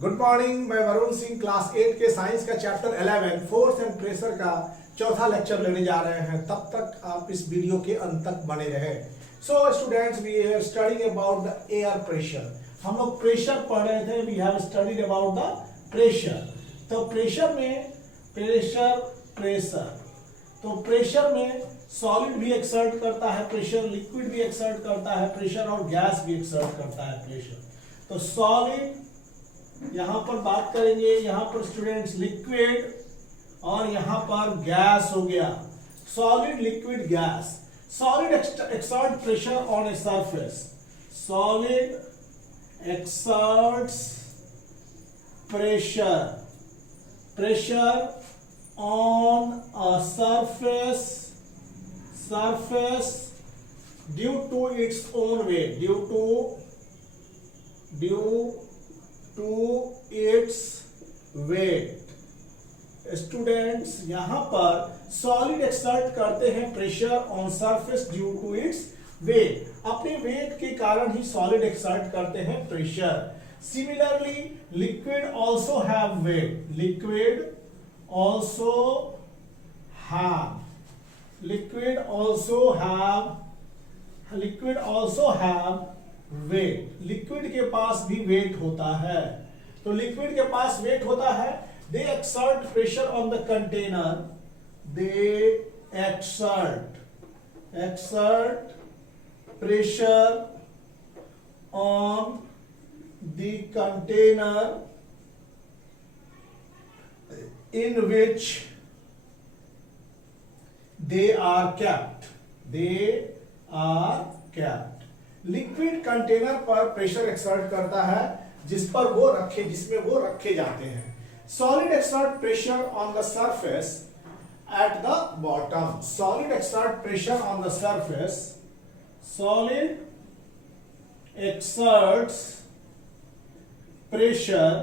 Good morning, मैं Varun Singh class 8 के science का चैप्टर 11 फोर्स एंड प्रेशर का चौथा लेक्चर लेने जा रहे हैं। तब तक आप इस वीडियो के अंत तक बने रहे। So students, we are studying about the air pressure. हम लोग प्रेशर पढ़ रहे थे। We have studied about the pressure. तो प्रेशर में प्रेशर में सॉलिड भी एक्सर्ट करता है प्रेशर, लिक्विड भी एक्सर्ट करता है प्रेशर और गैस भी एक्सर्ट करता है प्रेशर। तो सॉलिड यहां पर बात करेंगे, यहां पर स्टूडेंट्स लिक्विड और यहां पर गैस हो गया। Solid, liquid, gas. Solid exert pressure on a surface. Solid exerts pressure on a surface due to its own weight, due to its weight। Students, यहां पर सॉलिड एक्सर्ट करते हैं pressure on surface due to its weight. अपने weight के कारण ही solid exert करते हैं pressure. Similarly, liquid also have weight. Liquid also have weight. Liquid के पास भी weight होता है। तो liquid के पास weight होता है। They exert pressure on the container. They exert pressure on the container in which they are kept। Liquid container पर pressure exert करता है जिसमें वो रखे जाते हैं। Solid exert pressure on the surface at the bottom. Solid exert pressure on the surface. Solid exerts pressure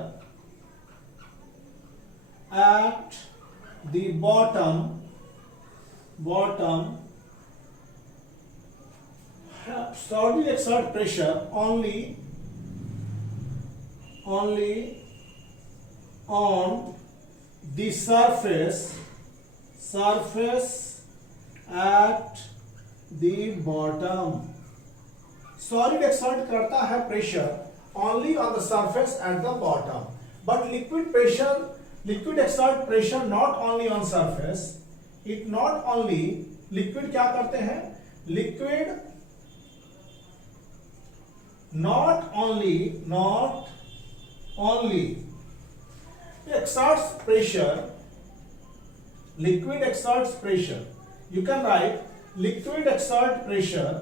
at the bottom solid exert pressure only on the surface at the bottom। solid exert करता है pressure only on the surface at the bottom, but liquid exert pressure not only on surface। liquid क्या करते हैं? liquid not only exerts pressure। liquid exerts pressure। you can write liquid exert pressure।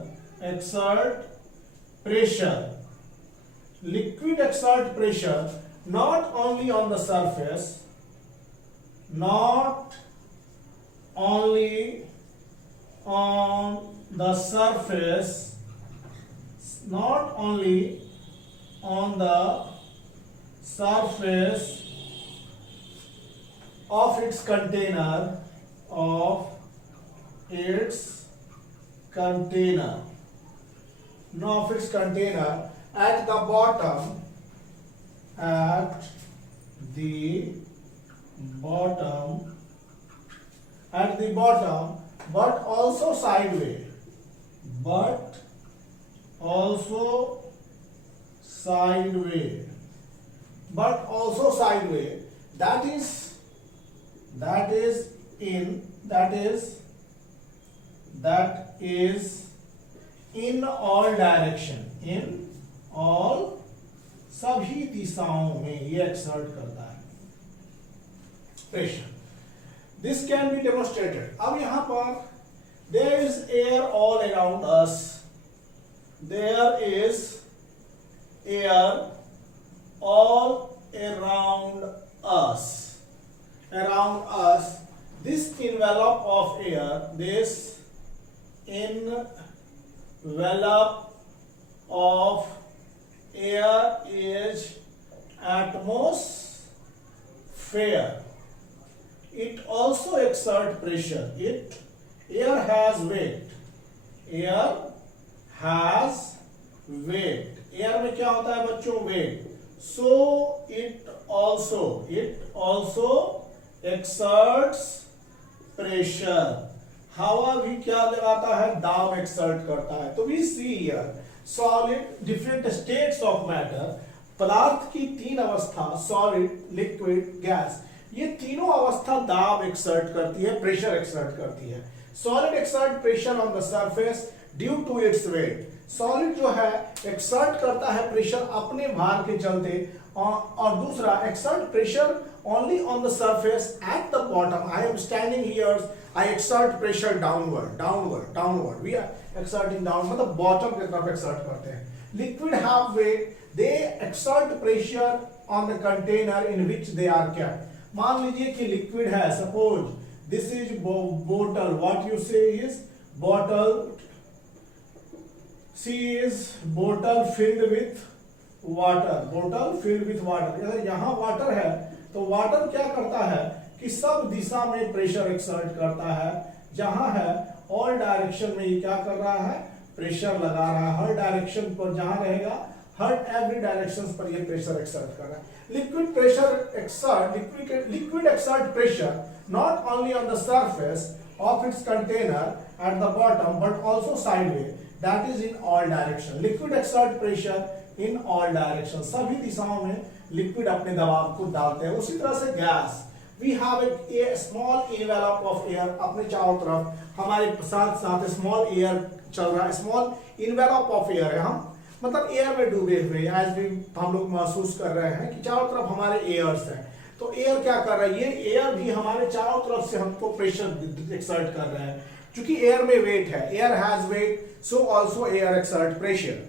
liquid exert pressure not only on the surface of its container at the bottom but also sideways that is in all direction, सभी दिशाओं में ये exert करता है pressure. This can be demonstrated. अब यहां पर there is air all around us. There is air all around us। this envelope of air is atmosphere। it also exerts pressure। air has weight। Air में क्या होता है बच्चों? Wait. so it also exerts pressure. हवा भी क्या लगाता है, दाब एक्सर्ट करता है. तो we see here solid different states of matter, पदार्थ की तीन अवस्था, सॉलिड, लिक्विड, गैस, ये तीनों अवस्था दाब एक्सर्ट करती है, प्रेशर एक्सर्ट करती है. Solid exert pressure on the surface due to its weight. Solid जो है एक्सर्ट करता है प्रेशर अपने भार के चलते, और दूसरा exert pressure only on the surface at the bottom. I am standing here, I exert pressure downward. We are exerting down, मतलब bottom की तरफ exert करते हैं. Liquid have weight, they exert pressure on the container in which they are kept. मान लीजिए कि liquid है, suppose this is bottle, what you say is bottle, C is bottle filled with water, अगर यहाँ water है तो water क्या करता है कि सब दिशा में प्रेशर एक्सर्ट करता है. जहां है ऑल डायरेक्शन में ये क्या कर रहा है, प्रेशर लगा रहा है. हर डायरेक्शन पर जहां रहेगा, हर एवरी डायरेक्शन पर ये प्रेशर एक्सर्ट कर रहा है. Liquid exert pressure not only on the surface of its container eight the bottom but also sideway, that is in all direction. Liquid exert pressure in all direction, सभी दिशाओं में liquid अपने दबाव को डालते हैं. उसी तरह से gas, we have a small envelope of air, अपने चारों तरफ हमारे साथ साथ स्मॉल एयर चल रहा है, स्मॉल एनवेलप ऑफ एयर है, हम मतलब एयर में डूबे हुए एज भी हम लोग महसूस कर रहे हैं कि चारों तरफ हमारे एयर्स हैं. तो एयर क्या कर रहा है, ये एयर भी हमारे चारों तरफ से हमको प्रेशर एक्सर्ट कर रहा है. क्योंकि एयर में वेट है, air has weight, so also air exert pressure.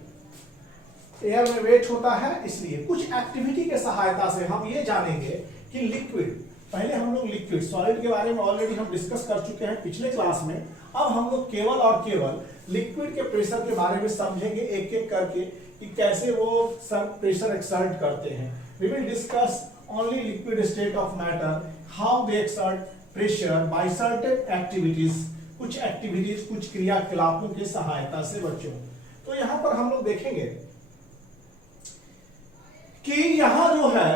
Air में वेट होता है, इसलिए कुछ एक्टिविटी के सहायता से हम ये जानेंगे कि लिक्विड, पहले हम लोग लिक्विड सॉलिड के बारे में ऑलरेडी हम डिस्कस कर चुके हैं पिछले क्लास में. अब हम लोग केवल और केवल लिक्विड के प्रेशर के बारे में समझेंगे एक एक करके कि कैसे वो सब प्रेशर एक्सर्ट करते हैं. We will discuss only liquid state of matter, how they exert pressure by certain activities, कुछ एक्टिविटीज, कुछ क्रियाकलापों की सहायता से बच्चों. तो यहां पर हम लोग देखेंगे कि यहां जो है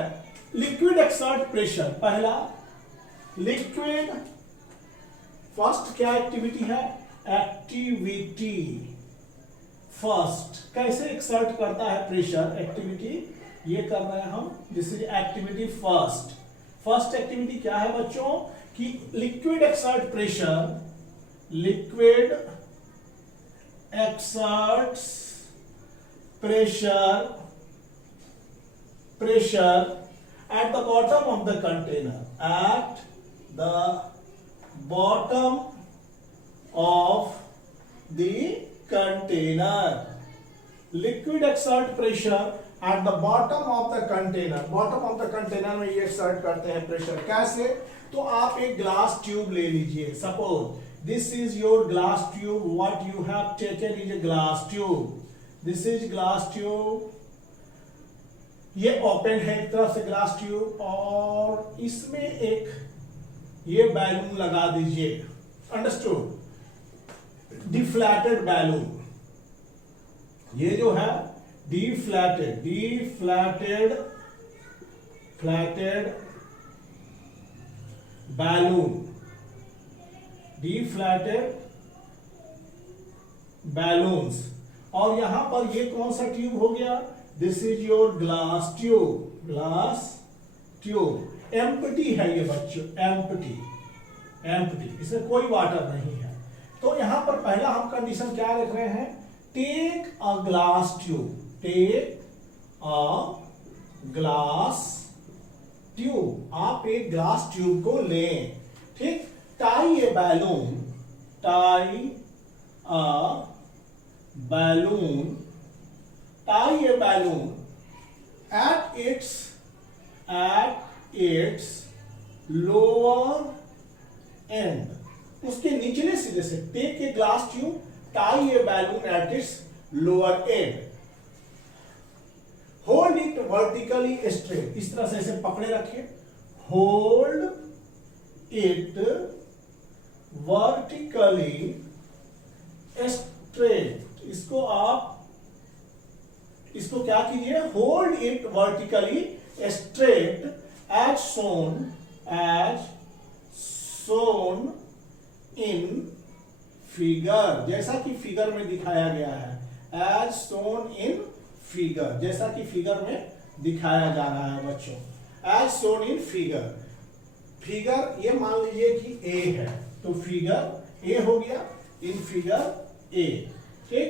लिक्विड एक्सर्ट प्रेशर, पहला लिक्विड, फर्स्ट क्या एक्टिविटी है, एक्टिविटी फर्स्ट, कैसे एक्सर्ट करता है प्रेशर, एक्टिविटी ये कर रहे हैं हम, this is activity first. First activity क्या है बच्चों कि liquid exert pressure, liquid exerts pressure at the bottom of the container, at the bottom of the container. Liquid exert pressure at the bottom of the container. bottom of the container में ये exert करते हैं pressure. कैसे, तो आप एक glass tube ले लीजिए. Suppose this is your glass tube, what you have taken is a glass tube. This is glass tube, ये ओपन है एक तरफ से ग्लास ट्यूब, और इसमें एक ये बैलून लगा दीजिए. अंडरस्टूड, डिफ्लैटेड बैलून, ये जो है डिफ्लैटेड बैलून्स. और यहां पर ये कौन सा ट्यूब हो गया, this is your glass tube. Empty है ये बच्चों, एम्प्टी, इसमें कोई वाटर नहीं है. तो यहां पर पहला हम कंडीशन क्या रख रहे हैं, टेक अ ग्लास ट्यूब, आप एक ग्लास ट्यूब को लें. ठीक, tie a balloon at its lower end, उसके निचले सिरे से. Take a glass tube, tie a balloon at its lower end, hold it vertically straight, इस तरह से इसे पकड़े रखिए. होल्ड इट वर्टिकली स्ट्रेट, इसको क्या कीजिए, hold it vertically straight as shown in figure, जैसा कि फिगर में दिखाया गया है, एज सोन इन फिगर, जैसा कि फिगर में दिखाया जा रहा है बच्चों, as shown in figure. Figure ये मान लीजिए कि ए है, तो फिगर ए हो गया, इन फिगर ए, ठीक।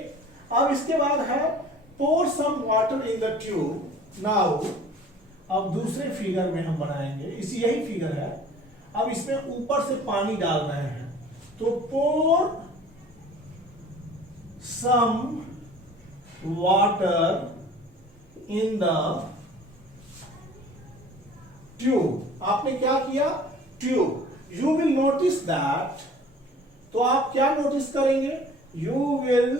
अब इसके बाद है pour some water in the tube now। अब दूसरे फिगर में हम बनाएंगे, इसी यही फिगर है, अब इसमें ऊपर से पानी डाल रहे हैं, तो pour some water in the tube। आपने क्या किया, tube. You will notice that, तो आप क्या नोटिस करेंगे, you will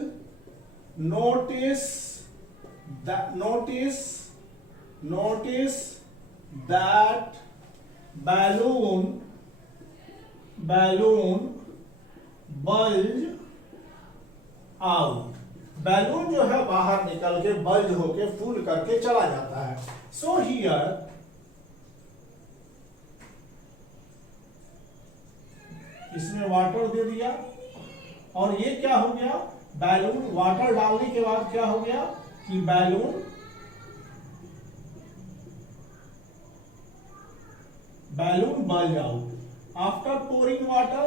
notice that balloon bulge out। Balloon जो है बाहर निकल के बल्ज होके फूल करके चला जाता है। सो हियर इसमें वाटर दे दिया, और ये क्या हो गया, बैलून, वाटर डालने के बाद क्या हो गया कि balloon bulge out. After pouring water,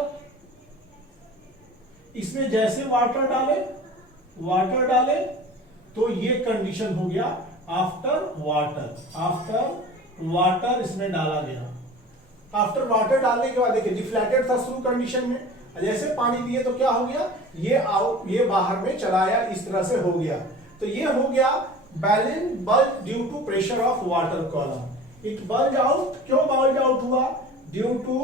इसमें जैसे वाटर डाले तो ये कंडीशन हो गया आफ्टर वाटर इसमें डाला गया। आफ्टर वाटर डालने के बाद देखिए डिफ्लेटेड था शुरू कंडीशन में, जैसे पानी दिए तो क्या हो गया, ये बाहर में चलाया, इस तरह से हो गया। तो ये हो गया balloon bulge due to pressure of water column. It bulge out, क्यों बल्ज आउट हुआ, due to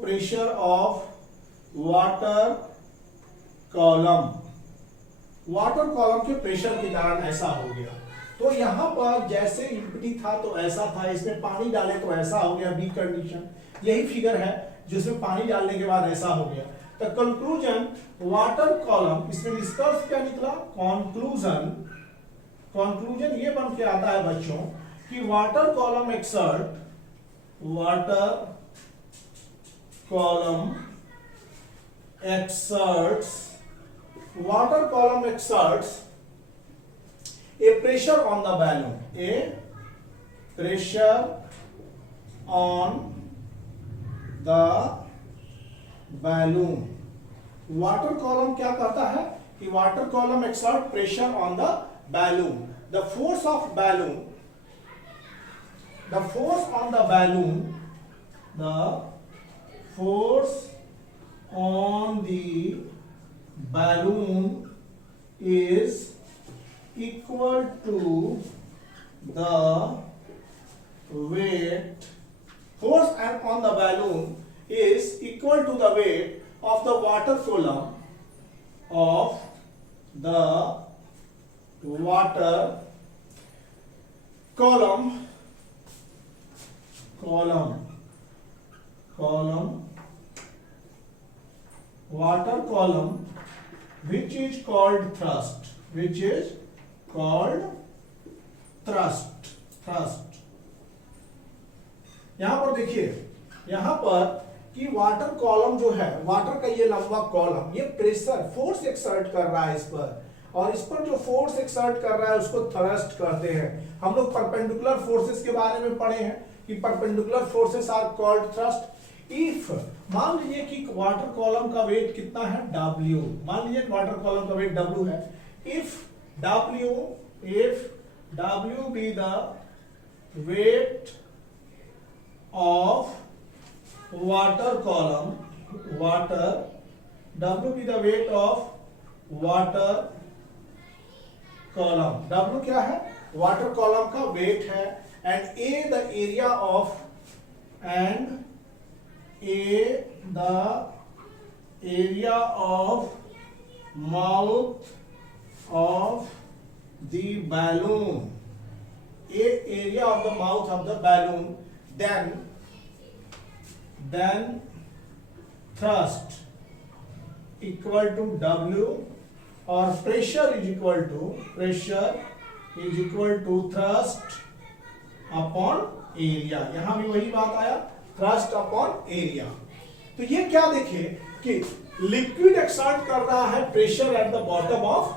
pressure of water column. Water column के प्रेशर के कारण ऐसा हो गया। तो यहां पर जैसे इम्पटी था तो ऐसा था, इसमें पानी डाले तो ऐसा हो गया, बी कंडीशन। यही फिगर है जिसमें पानी डालने के बाद ऐसा हो गया। तो कंक्लूजन, वाटर कॉलम, इसमें निष्कर्ष क्या निकला, कंक्लूजन ये बन के आता है बच्चों कि water column exerts a pressure on the balloon, water column क्या कहता है कि water column exert pressure on the balloon. The force on the balloon is equal to the weight, force on the balloon is equal to the weight of the water column water column which is called thrust, यहां पर देखिए, यहां पर कि water column जो है, water का ये लंबा कॉलम, ये प्रेशर फोर्स एक्सर्ट कर रहा है इस पर, और इस पर जो फोर्स एक्सर्ट कर रहा है उसको थ्रस्ट कहते हैं। हम लोग परपेंडिकुलर फोर्सेस के बारे में पढ़े हैं कि perpendicular forces are called thrust. If मान लीजिए कि वाटर कॉलम का वेट कितना है, W, मान लीजिए वाटर कॉलम का वेट W है। If W be the weight of water column, W be the weight of water column, W क्या है, वाटर कॉलम का वेट है, and A the area of mouth of the balloon, area of the mouth of the balloon, then thrust equal to W और pressure is equal to thrust upon area. यहां भी वही बात आया, thrust upon area. तो ये क्या देखे कि लिक्विड एक्सर्ट कर रहा है pressure at the bottom of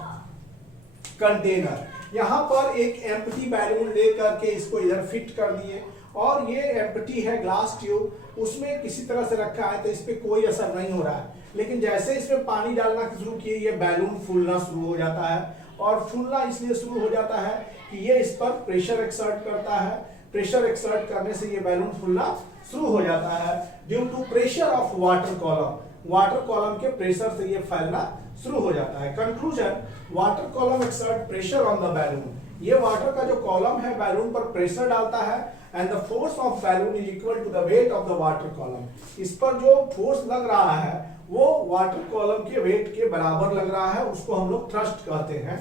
container. यहां पर एक एम्प्टी बैलून लेकर के इसको इधर फिट कर दिए और ये एम्प्टी है ग्लास ट्यूब, उसमें किसी तरह से रखा है तो इस पे कोई असर नहीं हो रहा है। लेकिन जैसे इसमें पानी डालना शुरू किए ये बैलून फूलना शुरू हो जाता है, और फूलना इसलिए शुरू हो जाता है कि ये इस पर प्रेशर एक्सर्ट करता है। प्रेशर एक्सर्ट करने से ये बैलून फूलना शुरू हो जाता है due to pressure of water column. Water column के प्रेशर से ये फैलना शुरू हो जाता है। Conclusion, water column exert pressure on the balloon. ये वाटर का जो कॉलम है बैलून पर प्रेशर डालता है and the force of balloon is equal to the weight of the water column. इस पर जो फोर्स लग रहा है वो वाटर कॉलम के वेट के बराबर लग रहा है, उसको हम लोग थ्रस्ट कहते हैं।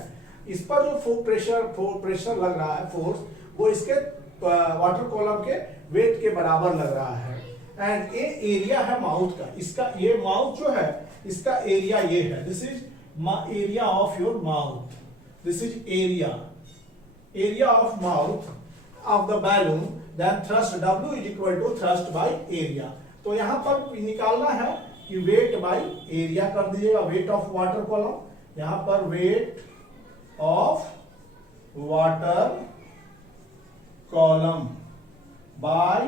इस पर जो प्रेशर लग रहा है फोर्स, वो इसके वाटर कॉलम के वेट के बराबर लग रहा है। एंड ये एरिया है माउथ का, इसका ये माउथ जो है इसका एरिया ये है, this is area of your mouth, this is area of mouth of the balloon, then thrust W is equal to thrust by area. तो यहां पर निकालना है कि वेट बाय एरिया कर दीजिएगा, वेट ऑफ वाटर कॉलम, यहां पर weight of water column by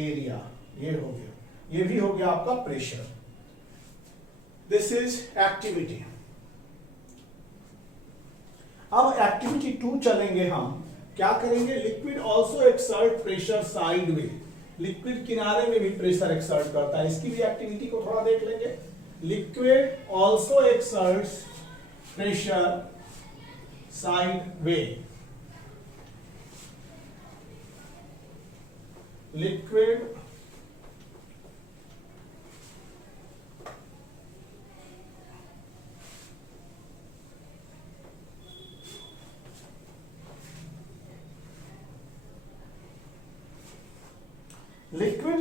area, ये हो गया, ये भी हो गया आपका प्रेशर। This is activity. अब एक्टिविटी 2 चलेंगे हम, क्या करेंगे, liquid also exert pressure sideways. Liquid किनारे में भी प्रेशर एक्सर्ट करता है, इसकी भी एक्टिविटी को थोड़ा देख लेंगे। Liquid also exerts pressure sideways. Liquid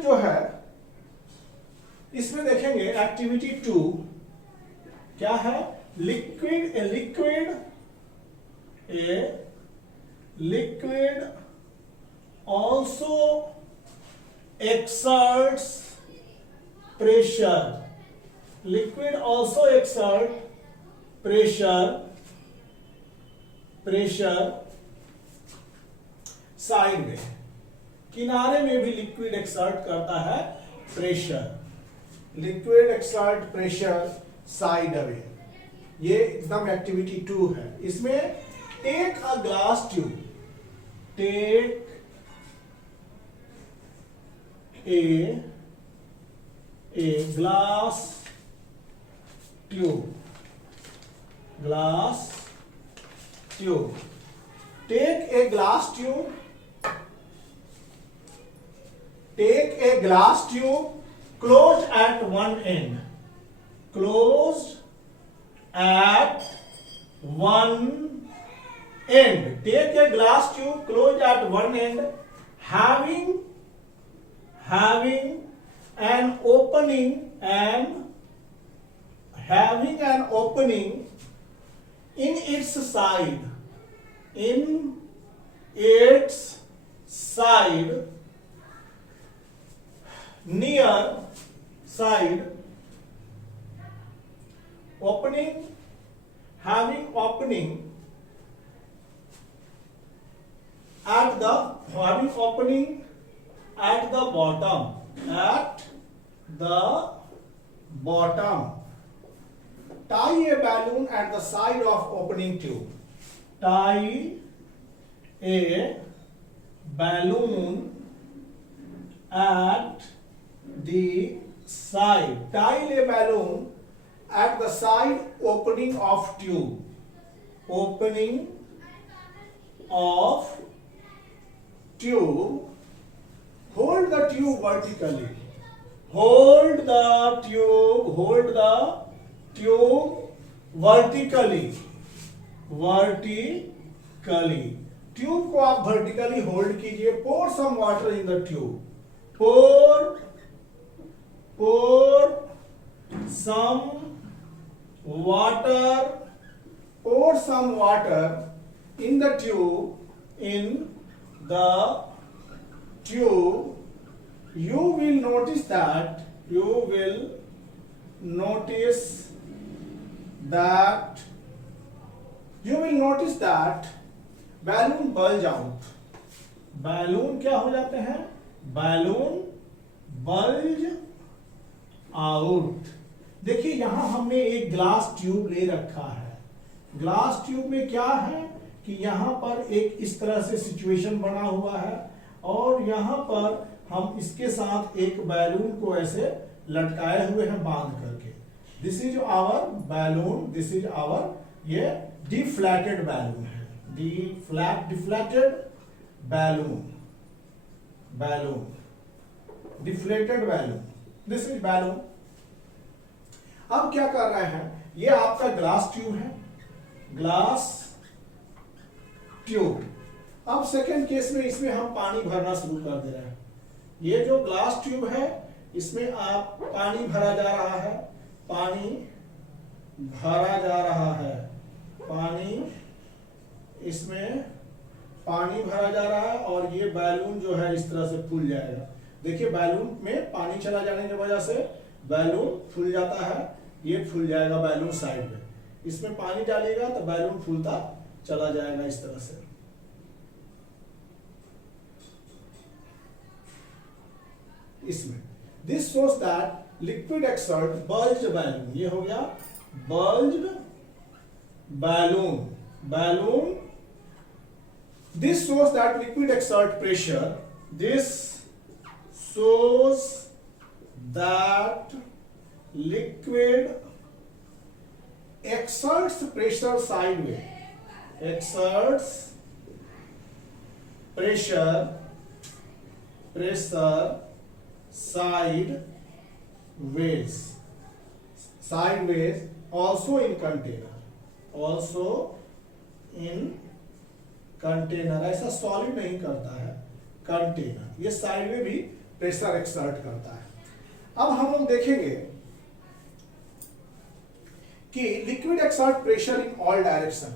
जो है इसमें देखेंगे एक्टिविटी 2 क्या है, liquid also exerts pressure. Liquid also exert pressure side में। किनारे में भी लिक्विड एक्सर्ट करता है pressure. Liquid exert pressure sideways, ये एकदम एक्टिविटी 2 है। इसमें take a glass tube, take a glass tube, take a glass tube closed at one end, take a glass tube closed at one end having an opening in its side, near side, having opening at the bottom, tie a balloon at the side of opening tube, tie a balloon at the side, tie a balloon at the side opening of tube, hold the tube vertically, hold the tube vertically, tube को आप vertically hold कीजिए। pour some water in the tube, pour some some water in the tube, you will notice that balloon bulge out. Balloon क्या हो जाते हैं? Balloon bulge out. देखिए यहां हमने एक ग्लास ट्यूब ले रखा है. ग्लास ट्यूब में क्या है कि यहां पर एक इस तरह से सिचुएशन बना हुआ है और यहां पर हम इसके साथ एक बैलून को ऐसे लटकाए हुए हैं बांध करके. This is our balloon, this is our ये डिफ्लैटेड बैलून है. Deflated balloon, deflated balloon, this is balloon. अब क्या कर रहे हैं, ये आपका ग्लास ट्यूब है, ग्लास ट्यूब. अब सेकेंड केस में इसमें हम पानी भरना शुरू कर दे रहे हैं. ये जो ग्लास ट्यूब है इसमें आप पानी भरा जा रहा है, पानी भरा जा रहा है, पानी इसमें पानी भरा जा रहा है और ये बैलून जो है इस तरह से फूल जाएगा. देखिए बैलून में पानी चला जाने की वजह से बैलून फूल जाता है. ये फूल जाएगा बैलून साइड में. इसमें पानी डालिएगा तो बैलून फूलता चला जाएगा इस तरह से. इसमें this shows that liquid exert bulge balloon. ये हो गया bulge balloon. Balloon this shows that liquid exert pressure. This shows that liquid exerts pressure sideways. Exerts pressure sideways also in container. Also in container. ऐसा solid नहीं करता है, container. ये side में भी प्रेशर एक्सर्ट करता है. अब हम लोग देखेंगे कि liquid exert pressure in all direction.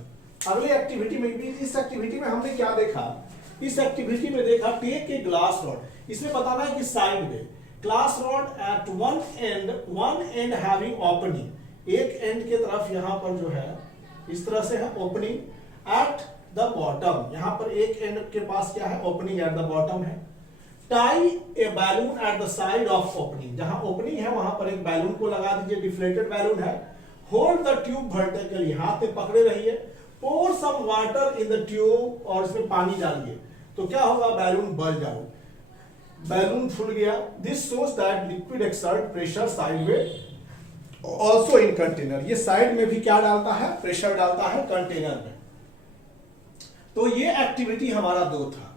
अगली एक्टिविटी में भी, इस एक्टिविटी में हमने क्या देखा, इस एक्टिविटी में देखा टेक ए ग्लास रॉड. इसमें बताना है कि साइड में glass rod at one end having opening. एक एंड के तरफ यहां पर जो है इस तरह से है ओपनिंग. एट द बॉटम, यहां पर एक एंड के पास क्या है, ओपनिंग एट द बॉटम है. Tie a balloon at the side of opening. जहां ओपनिंग है वहां पर एक बैलून को लगा दीजिए, डिफ्लेटेड बैलून है. होल्ड द ट्यूब वर्टिकली, हाथ में पकड़े रहिए. Pour some water in the tube, और इसमें पानी डालिए तो क्या होगा, बैलून बल्ज आउट. बैलून फूल गया. This shows that liquid exert pressure sideways also in container. ये साइड में भी क्या डालता है, प्रेशर डालता है कंटेनर में. तो ये एक्टिविटी हमारा 2 था.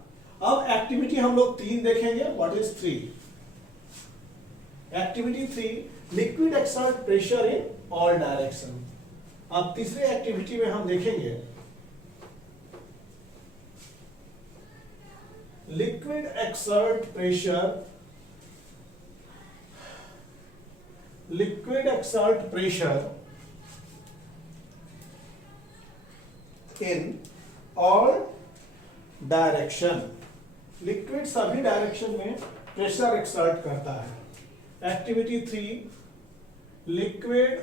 अब एक्टिविटी हम लोग 3 देखेंगे. What is 3? Activity 3 liquid exert pressure in all direction. अब तीसरे एक्टिविटी में हम देखेंगे liquid exert pressure in all direction. Liquid सभी डायरेक्शन में प्रेशर एक्सर्ट करता है. Activity 3 liquid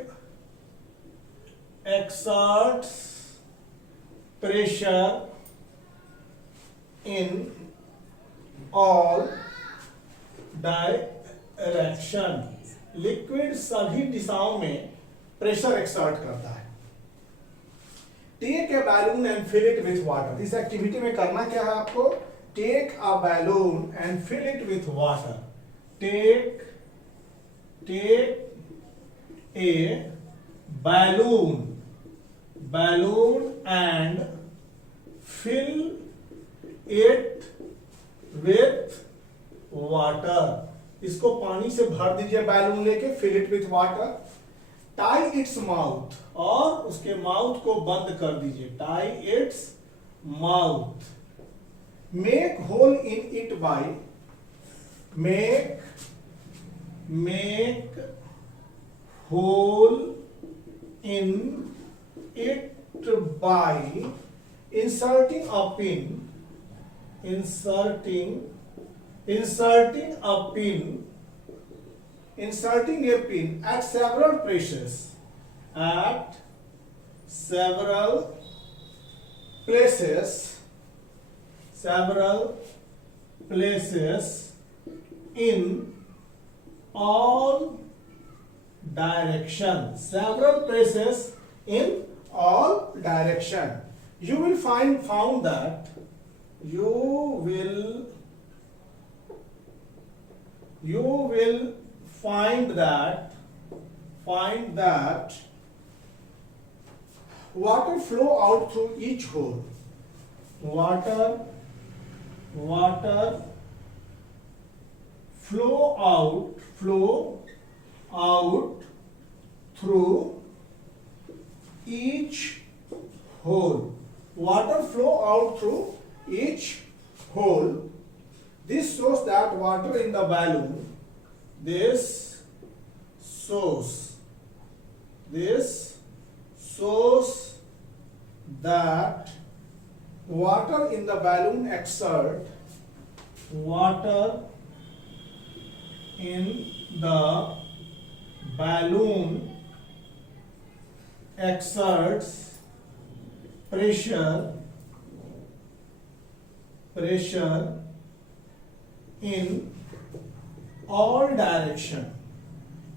exerts pressure in all direction. Liquid सभी दिशाओं में प्रेशर एक्सर्ट करता है. Take a balloon and fill it with water. इस एक्टिविटी में करना क्या है आपको, take a balloon and fill it with water. Take a balloon and fill it with water. इसको पानी से भर दीजिए बैलून लेके, fill it with water. Tie its mouth, और उसके माउथ को बंद कर दीजिए. Tie its mouth. Make hole in it by make hole in it by inserting a pin, inserting a pin at several places, several places in all direction, several places in all direction. You will find that water flow out through each hole. Water flow out through each hole. Water flow out through each hole. This shows that water in the balloon. This shows that water in the balloon exerts pressure in all direction.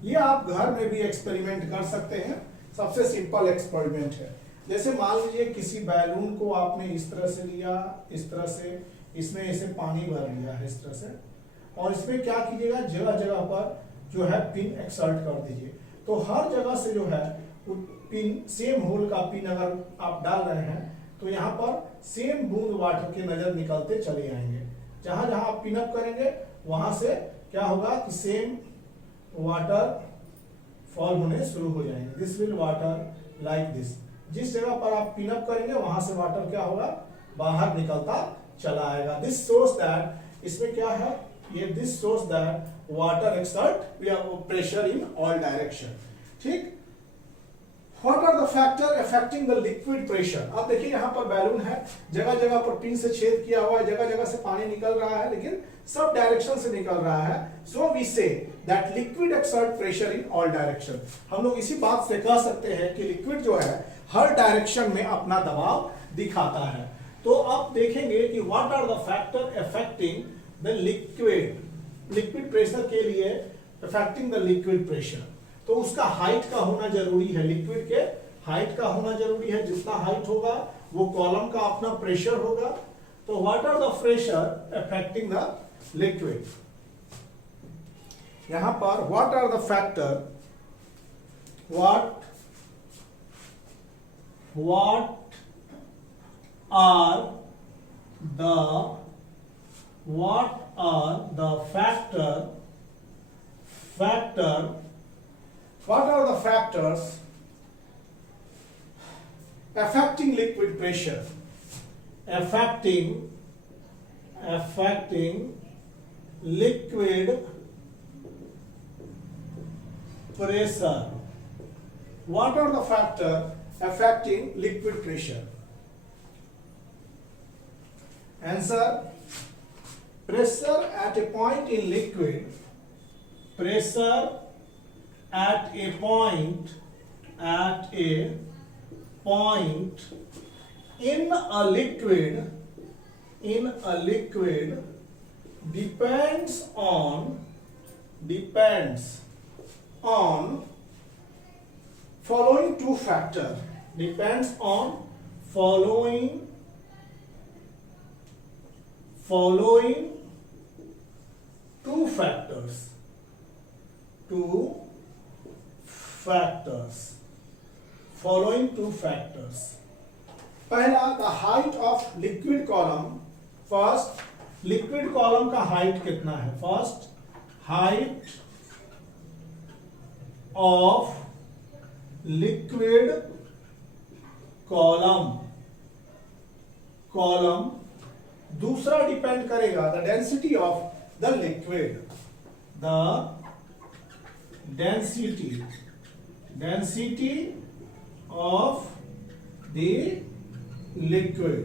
ये आप घर में भी experiment कर सकते हैं। सबसे simple experiment है। जैसे मान लीजिए किसी बैलून को आपने इस तरह से लिया, इस तरह से इसमें ऐसे पानी भर लिया है इस तरह से, और इसमें क्या कीजिएगा, जगह जगह पर जो है पिन एक्सर्ट कर दीजिए। तो हर जगह से जो है पिन, सेम होल का पिन अगर आप डाल रहे हैं तो यहाँ पर सेम बूंद वाटर के नजर निकलते चले आएंगे। जहां जहां आप पिन अप करेंगे वहां से क्या होगा कि सेम वाटर फॉल होने शुरू हो जाएंगे। This will water like this. जिस जगह पर आप पिन अप करेंगे वहां से वाटर क्या होगा, बाहर निकलता चला आएगा। दिस शोज दैट, इसमें क्या है ये, this shows that water exert pressure in all direction. ठीक। What are the factors affecting the liquid pressure? अब देखिए यहाँ पर बैलून है, जगह जगह पर पिन से छेद किया हुआ है, जगह जगह से पानी निकल रहा है, लेकिन सब डायरेक्शन से निकल रहा है। So we say that liquid exert pressure in all direction. हम लोग इसी बात से कह सकते हैं कि लिक्विड जो है हर डायरेक्शन में अपना दबाव दिखाता है। तो अब देखेंगे कि what are the factor affecting the liquid pressure के लिए affecting the liquid pressure। तो उसका हाइट का होना जरूरी है, लिक्विड के हाइट का होना जरूरी है। जितना हाइट होगा वो कॉलम का अपना प्रेशर होगा। तो what are the pressure affecting the liquid, यहां पर what are the factor, what are the factor What are the factors affecting liquid pressure? Affecting liquid pressure. What are the factors affecting liquid pressure? Answer: pressure at a point in liquid, pressure at a point in a liquid depends on following two factors. Depends on following two factors. Following two factors. पहला, the height of liquid column. First, liquid column का height कितना है? First, height of liquid column. दूसरा depend करेगा the density of the liquid. The density of the liquid.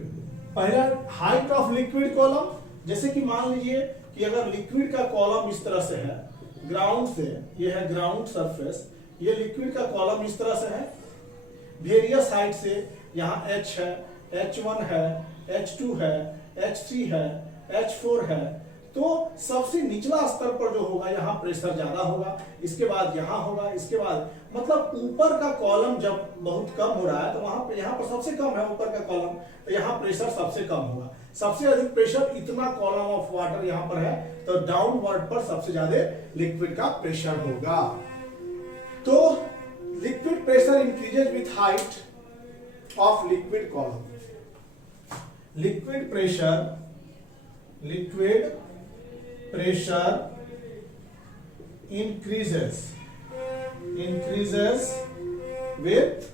पहला height of liquid column, जैसे कि मान लीजिए कि अगर लिक्विड का कॉलम इस तरह से है, ग्राउंड से, ये है ग्राउंड सरफेस, ये लिक्विड का कॉलम इस तरह से है, वेरियस हाइट से, यहाँ H है, H1 है, H2 है, H3 है, H4 है, तो सबसे निचला स्तर पर जो होगा यहाँ प्रेशर ज्यादा होगा, इसके बाद यहाँ होगा, इसके बाद मतलब ऊपर का कॉलम जब बहुत कम हो रहा है तो वहां पे, यहाँ पर सबसे कम है ऊपर का कॉलम, तो यहाँ प्रेशर सबसे कम होगा। सबसे अधिक प्रेशर इतना कॉलम ऑफ वाटर यहाँ पर है, तो डाउनवर्ड पर सबसे ज्यादा लिक्विड का प्रेशर होगा। तो liquid pressure increases with height of liquid column. Liquid pressure increases with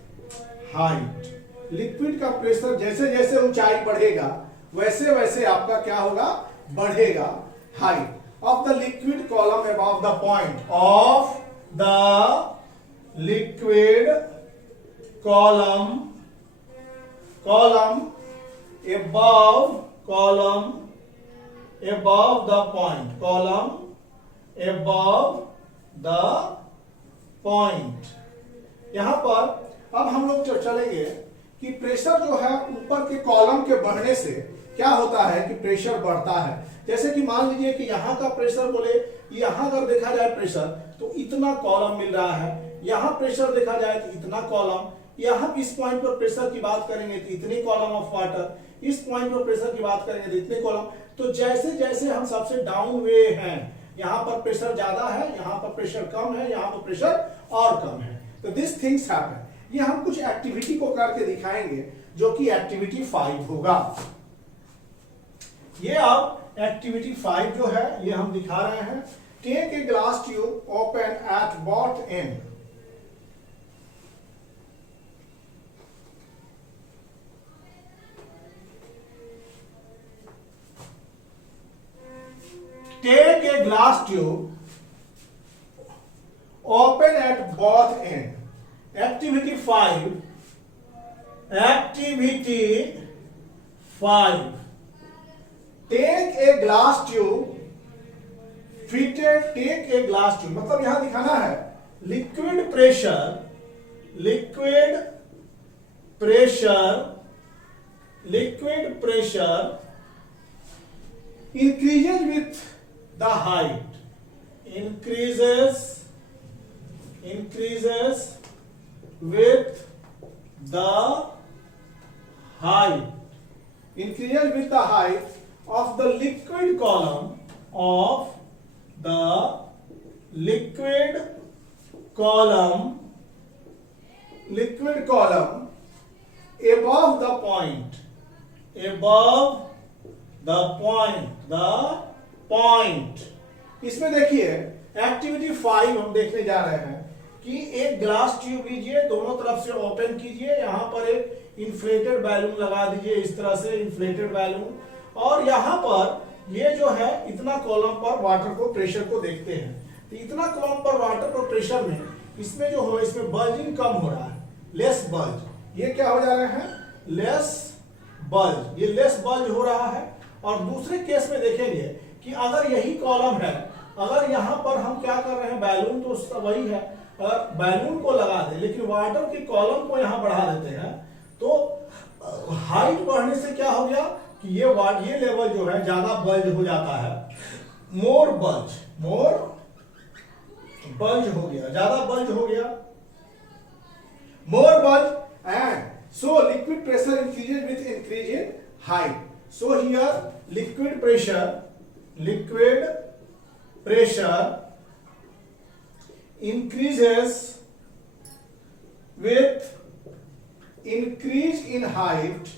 height। Liquid का प्रेशर जैसे जैसे ऊंचाई बढ़ेगा वैसे वैसे आपका क्या होगा, बढ़ेगा। Height of the liquid column above the point of the liquid column above the point, column above the point। यहां पर अब हम लोग चलेंगे कि प्रेशर जो है ऊपर के कॉलम के बढ़ने से क्या होता है कि प्रेशर बढ़ता है। जैसे कि मान लीजिए कि यहां का प्रेशर बोले, यहां अगर देखा जाए प्रेशर तो इतना कॉलम मिल रहा है, यहां प्रेशर देखा जाए तो इतना कॉलम, यहां इस पॉइंट पर प्रेशर की बात करेंगे तो इतने कॉलम ऑफ वाटर, इस पॉइंट पर प्रेशर की बात करेंगे तो इतने कॉलम। तो जैसे जैसे हम सबसे डाउन वे हैं, यहां पर प्रेशर ज्यादा है, यहां पर प्रेशर कम है, यहां पर प्रेशर और कम है। तो दिस थिंग्स हैपन। ये हम कुछ एक्टिविटी को करके दिखाएंगे जो कि एक्टिविटी 5 होगा। ये अब एक्टिविटी 5 जो है ये हम दिखा रहे हैं। Take a glass tube, open at both end. Take a glass tube, open at both ends. Activity 5. Take a glass tube, fitted, take a glass tube, मतलब यहां दिखाना है liquid pressure increases with the height, increases with the height, increases with the height of the liquid column above the point, इसमें देखिए activity 5 हम देखने जा रहे हैं कि एक ग्लास ट्यूब लीजिए, दोनों तरफ से ओपन कीजिए, यहां पर एक इन्फ्लेटेड बैलून लगा दीजिए, इस तरह से इन्फ्लेटेड बैलून, और यहां पर ये जो है इतना कॉलम पर वाटर को प्रेशर को देखते हैं। तो इतना कॉलम पर वाटर को प्रेशर में इसमें जो हो, इसमें बल्जिंग कम हो रहा है, लेस बल्ज। ये क्या हो जा रहे हैं, लेस बल्ज, ये लेस बल्ज हो रहा है। और दूसरे केस में देखेंगे कि अगर यही कॉलम है, अगर यहां पर हम क्या कर रहे हैं, बैलून तो वही है, अगर बैलून को लगा दे लेकिन वाटर के कॉलम को यहां बढ़ा देते हैं, तो हाइट बढ़ने से क्या हो गया कि ये लेवल जो है ज्यादा बल्ज हो जाता है, मोर बल्ज हो गया, ज्यादा बल्ज हो गया, more bulge, and so liquid pressure increases with increase in height. So here liquid pressure increases with increase in height,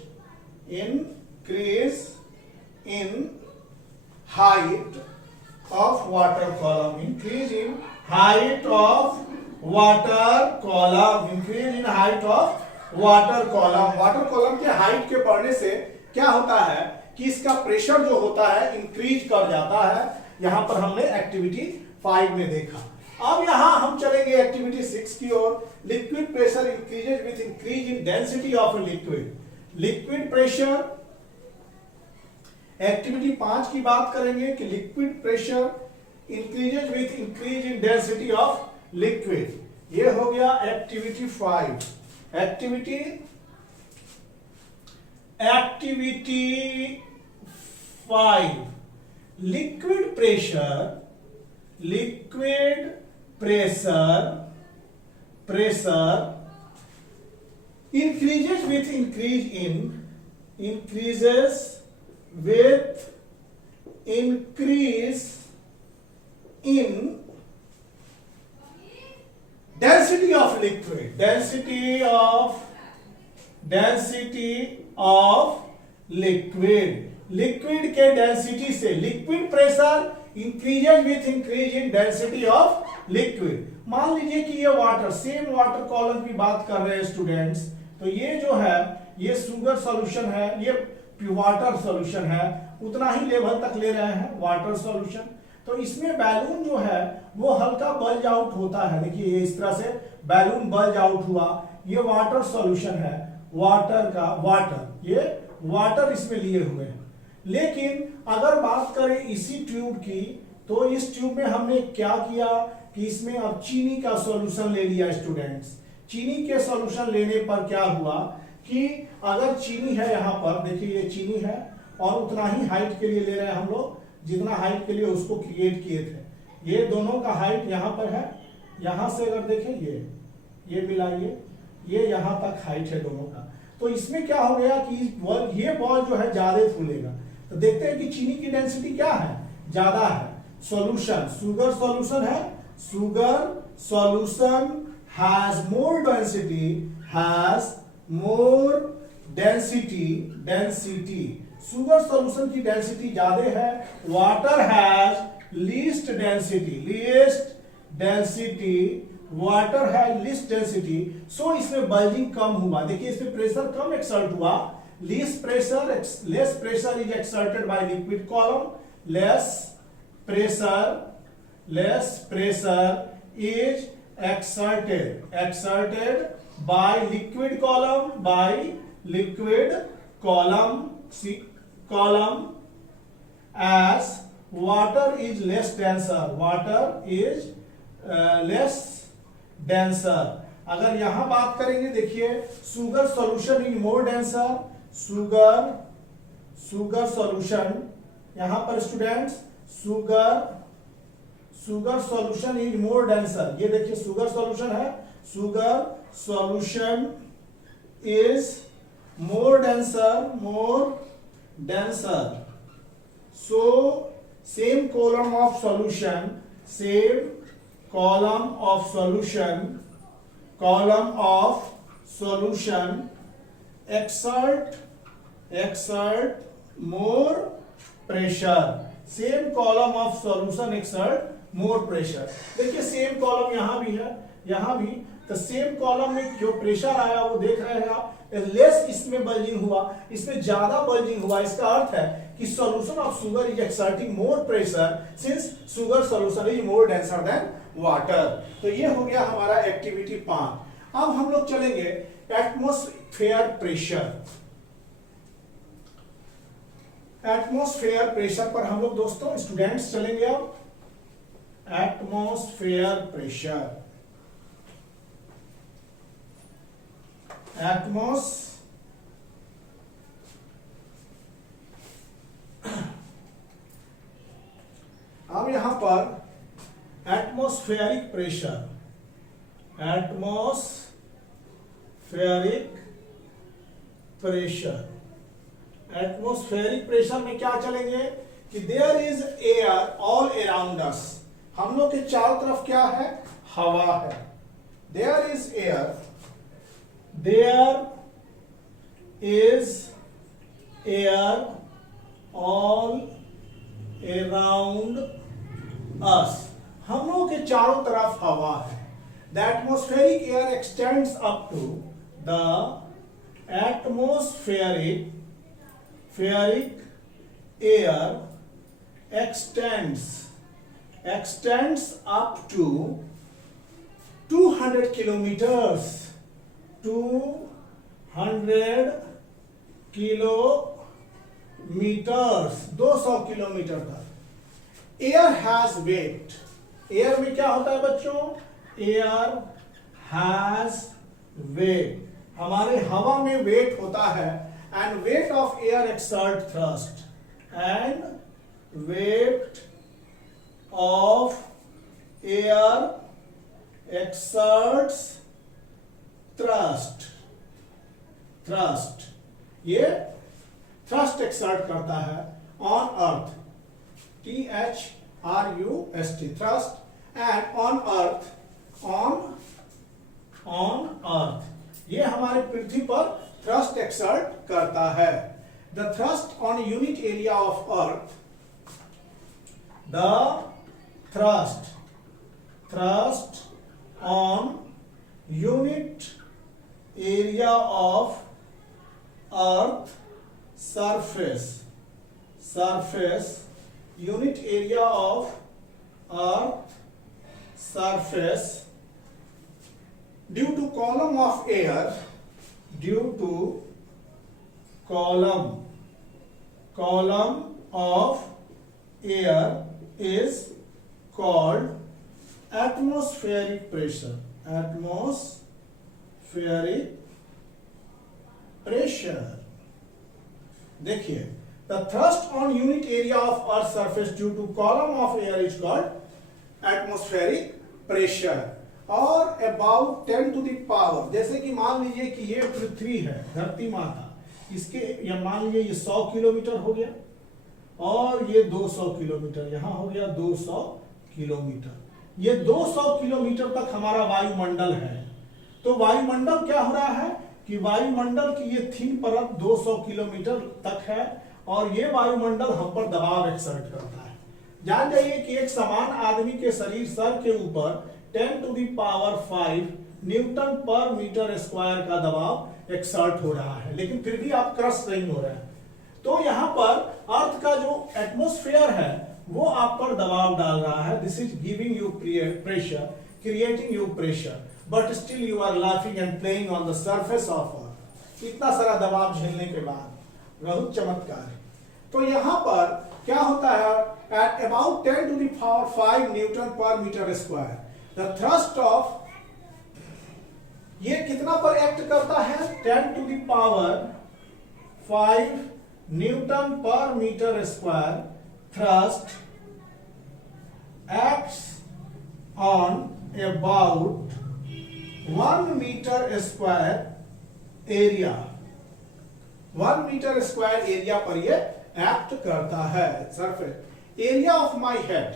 of water column, increase in height of water column, increase in height of water column के height के बढ़ने से क्या होता है कि इसका pressure जो होता है इंक्रीज कर जाता है। यहां पर हमने एक्टिविटी 5 में देखा। अब यहां हम चलेंगे एक्टिविटी 6 की ओर। Liquid pressure increases with increase in density of liquid. Liquid pressure, activity 5 की बात करेंगे कि liquid pressure increases with increase in density of liquid. ये हो गया activity 5। Activity 5, liquid pressure increases with increase in density of liquid, density of liquid, liquid के density से। Liquid pressure increases with increase in density of liquid. मान लीजिए कि ये water, same water column की बात कर रहे हैं स्टूडेंट्स, तो ये जो है ये शुगर सॉल्यूशन है, ये वाटर सॉल्यूशन है, उतना ही लेवल तक ले रहे हैं वाटर सॉल्यूशन। तो इसमें बैलून जो है वो हल्का बल्ज आउट होता है। देखिए ये इस तरह से बैलून बल्ज आउट हुआ, ये वाटर सॉल्यूशन है, वाटर का वाटर, ये वाटर इसमें लिए हुए हैं। लेकिन अगर बात करें इसी ट्यूब की, तो इस ट्यूब में हमने क्या किया कि इसमें अब चीनी का सॉल्यूशन ले लिया स्टूडेंट्स। चीनी के सॉल्यूशन लेने पर क्या हुआ कि अगर चीनी है यहाँ पर, देखिए ये चीनी है और उतना ही हाइट के लिए ले रहे हैं हम लोग जितना हाइट के लिए उसको क्रिएट किए थे। ये दोनों का हाइट यहाँ पर है, यहाँ से अगर देखें ये मिलाइए, ये यहाँ तक हाइट है दोनों का। तो इसमें क्या हो गया कि ये बॉल जो है ज्यादा फूलेगा। तो देखते हैं कि चीनी की डेंसिटी क्या है, ज्यादा है। सॉल्यूशन, शुगर सॉल्यूशन है, sugar solution has more density, sugar solution की डेंसिटी ज्यादा है। Water has least density, water है लीस्ट डेंसिटी, सो इसमें बल्जिंग कम हुआ। देखिए इसमें प्रेशर कम एक्सर्ट हुआ, less pressure is exerted by liquid column, less pressure is exerted by liquid column as water is less denser, अगर यहां बात करेंगे देखिए sugar solution is more denser, sugar solution यहां पर students sugar solution is more denser. ये देखिए sugar solution है, sugar solution is more denser, so same column of solution exert more pressure, same column of solution exert more pressure. देखिए same column यहां भी है, यहां भी, तो सेम कॉलम में जो प्रेशर आया वो देख रहे हैं आप, लेस इसमें बल्जिंग हुआ, इसमें ज्यादा बल्जिंग हुआ। इसका अर्थ है कि solution of sugar is exerting more pressure since sugar solution is more denser then water. तो ये हो गया हमारा एक्टिविटी 5। अब हम लोग चलेंगे एटमॉस्फेयर प्रेशर। एटमॉस्फेयर प्रेशर पर हम लोग दोस्तों स्टूडेंट्स चलेंगे। अब एटमॉस्फेयर प्रेशर, अब यहां पर एटमॉस्फेरिक प्रेशर, एटमॉस्फेरिक प्रेशर में क्या चलेंगे कि there is air all around us, हम लोग के चारों तरफ क्या है, हवा है। There is air all around us, हम लोग के चारों तरफ हवा है। The atmospheric air extends up to the atmospheric air extends up to 300 kilometers, 200 kilometers, 200 kilometre तक। एयर हैज वेट, एयर में क्या होता है बच्चों? एयर हैज वेट, हमारे हवा में वेट होता है। And wait of air exert thrust, and wait of air exerts thrust, thrust, ये थ्रस्ट एक्सर्ट करता है on earth, THRUST, thrust, and on earth, on earth, ये हमारे पृथ्वी पर थ्रस्ट एक्सर्ट करता है। The thrust on unit area of earth, the thrust on unit area of earth surface, unit area of earth surface, due to column of air, due to column of air is called atmospheric pressure, atmospheric pressure। देखिए, the thrust on unit area of earth surface due to column of air is called atmospheric pressure. और about 10 to the power, जैसे कि मान लीजिए कि ये पृथ्वी है, धरती माता, इसके या मान लीजिए ये 100 किलोमीटर हो गया और ये 200 किलोमीटर, यहां हो गया 200 किलोमीटर, ये 200 किलोमीटर तक हमारा वायुमंडल है। तो वायुमंडल क्या हो रहा है कि वायुमंडल की ये थिन परत 200 किलोमीटर तक है और ये वायुमंडल हम पर दबाव एक्सर्ट करता है। जान जाइए कि एक समान आदमी के शरीर सर के ऊपर 10 to the power 5 newton per metre square का दबाव एक्सर्ट हो रहा है, लेकिन फिर भी आप क्रश नहीं हो रहे हैं। तो यहाँ पर अर्थ का जो एटमॉस्फेयर है वो आप पर दबाव डाल रहा है। This is giving you pressure, creating you pressure, but still you are laughing and playing on the surface of earth. इतना सारा दबाव झेलने के बाद बहुत चमत्कार है। तो यहां पर क्या होता है, at about 10 to the power 5 newton per metre square, the thrust of, ये कितना पर एक्ट करता है? 10 to the power 5 newton per metre square thrust acts on about 1 metre square area, 1 metre square area पर ये एक्ट करता है। Surface area of my head,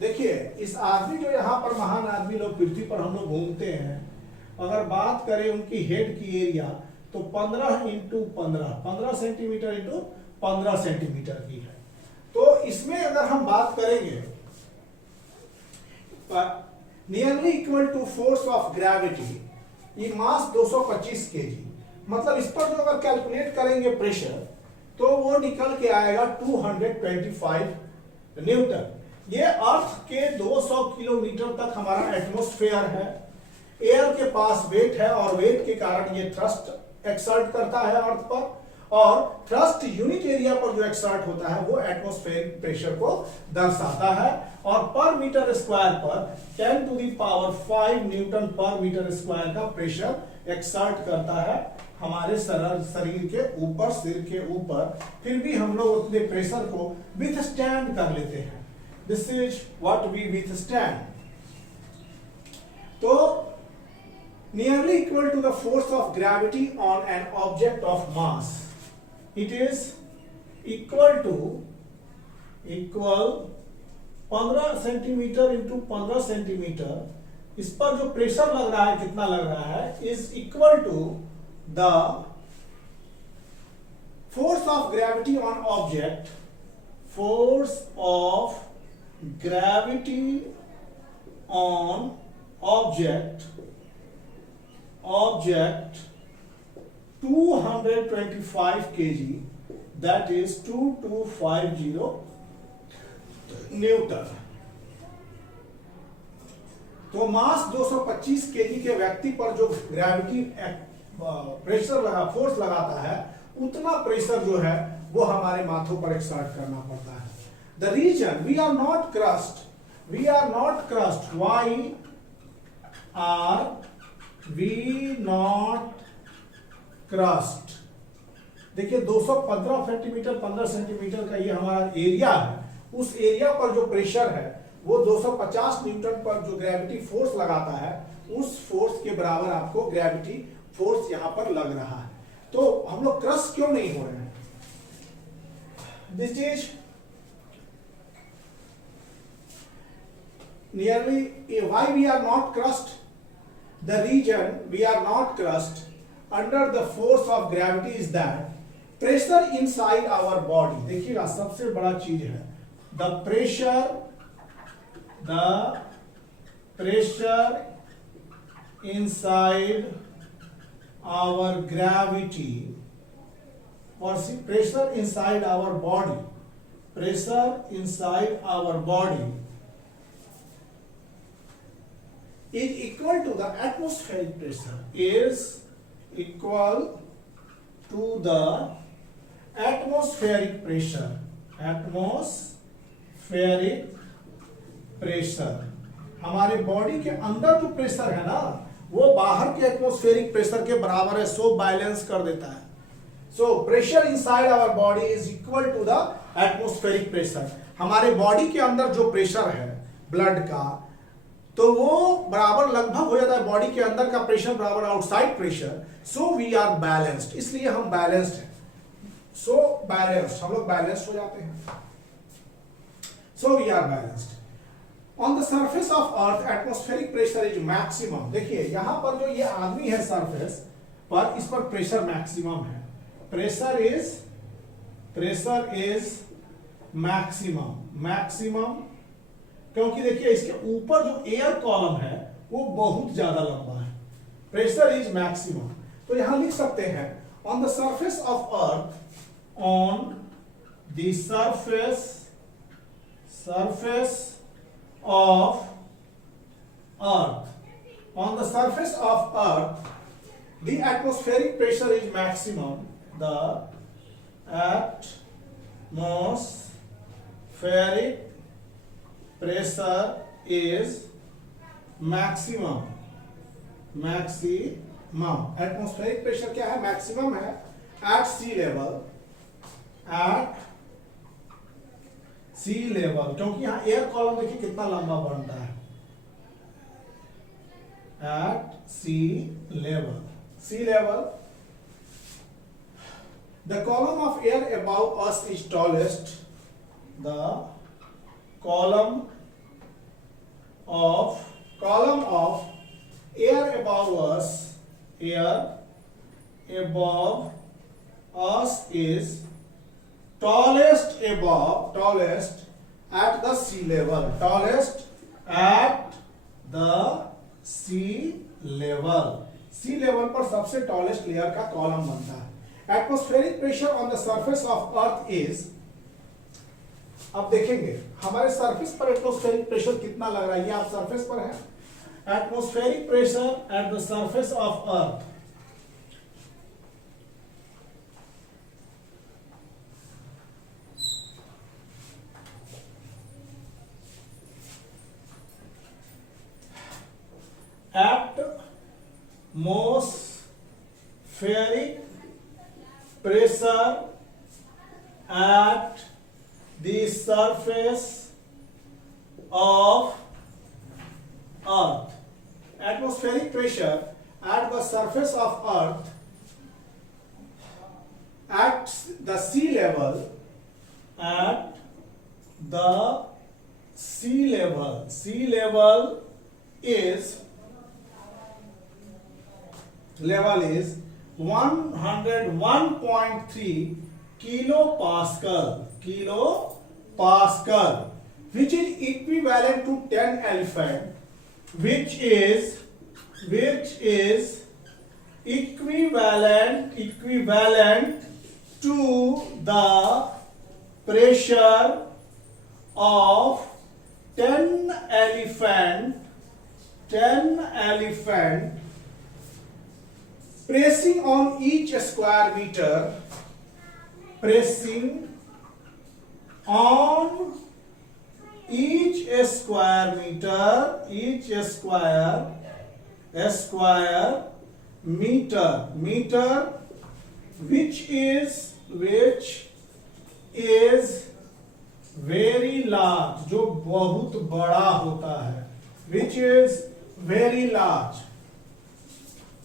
देखिए इस आदमी जो यहाँ पर महान आदमी लोग पृथ्वी पर हम लोग घूमते हैं, अगर बात करें उनकी हेड की एरिया तो 15 इंटू 15 सेंटीमीटर इंटू 15 सेंटीमीटर की है। तो इसमें अगर हम बात करेंगे nearly equal to force of gravity, ये मास 225 केजी, मतलब इस पर जो अगर कैलकुलेट करेंगे प्रेशर तो वो निकल के आएगा 225 न्यूटन। ये अर्थ के 200 किलोमीटर तक हमारा एटमॉस्फेयर है। एयर के पास वेट है और वेट के कारण ये थ्रस्ट एक्सर्ट करता है अर्थ पर, और थ्रस्ट यूनिट एरिया पर जो एक्सर्ट होता है वो एटमॉस्फेरिक प्रेशर को दर्शाता है। और पर मीटर स्क्वायर पर 10 to the power 5 newton per metre square का प्रेशर एक्सर्ट करता है हमारे शरीर के ऊपर, सिर के ऊपर। फिर भी हम लोग अपने प्रेशर को विथस्टैंड कर लेते हैं। This is what we withstand. तो nearly equal to the force of gravity on an object of mass, it is equal 15 centimetre into 15 centimetre. इस पर जो प्रेशर लग रहा है, कितना लग रहा है, is equal to the force of gravity on object, force of gravity on object 225 kg, that is 2250 newton. तो मास 225 केजी के व्यक्ति पर जो ग्रेविटी प्रेशर फोर्स लगाता है, उतना प्रेशर जो है वो हमारे माथों पर एक्सर्ट करना पड़ता है। The reason we are not crushed, why are we not crushed. देखिए 215 सेंटीमीटर 15 सेंटीमीटर का ये हमारा एरिया है। उस एरिया पर जो प्रेशर है वो 250 न्यूटन पर जो ग्रेविटी फोर्स लगाता है, उस फोर्स के बराबर आपको ग्रेविटी फोर्स यहां पर लग रहा है। तो हम लोग क्रश क्यों नहीं हो रहे हैं? This is nearly why we are not crushed. The reason we are not crushed under the force of gravity is that pressure inside our body, देखिएगा सबसे बड़ा चीज है the pressure inside our gravity or pressure inside our body is equal to the atmospheric pressure, is equal to the atmospheric pressure। हमारे body के अंदर जो pressure है ना, वो बाहर के एटमॉस्फेरिक प्रेशर के बराबर है, सो बैलेंस कर देता है। So pressure inside our body is equal to the atmospheric pressure. हमारे बॉडी के अंदर जो प्रेशर है ब्लड का, तो वो बराबर लगभग हो जाता है बॉडी के अंदर का प्रेशर बराबर outside pressure. So we are balanced, इसलिए हम बैलेंस्ड हैं। सो बैलेंस्ड, हम लोग बैलेंस्ड हो जाते हैं। So we are balanced. On the surface of earth atmospheric pressure is maximum. देखिए यहां पर जो ये आदमी है सरफेस पर, इस पर प्रेशर मैक्सिमम है। प्रेशर इज मैक्सिमम, क्योंकि देखिए इसके ऊपर जो एयर कॉलम है वो बहुत ज्यादा लंबा है। प्रेशर इज मैक्सिमम, तो यहां लिख सकते हैं on the surface of earth, on the surface of earth, on the surface of earth the atmospheric pressure is maximum, the atmospheric pressure is maximum। atmospheric pressure क्या है? मैक्सिमम है at sea level, क्योंकि यहां air column देखिए कितना लंबा बनता है। at sea level the column of air above us is tallest, the column of air above us is tallest at the sea level, sea level पर सबसे टॉलेस्ट लेयर का कॉलम बनता है। Atmospheric pressure on the surface of earth is, अब देखेंगे हमारे surface पर atmospheric pressure कितना लग रहा है। ये आप सरफेस पर है, atmospheric pressure at the surface of earth, atmospheric pressure at the surface of earth, atmospheric pressure at the surface of earth at the sea level, sea level is 101.3 kilopascal, which is equivalent to 10 elephant, which is equivalent to the pressure of 10 elephant 10 elephant pressing on each square meter, pressing on each square meter, meter, which is very large, जो बहुत बड़ा होता है, which is very large।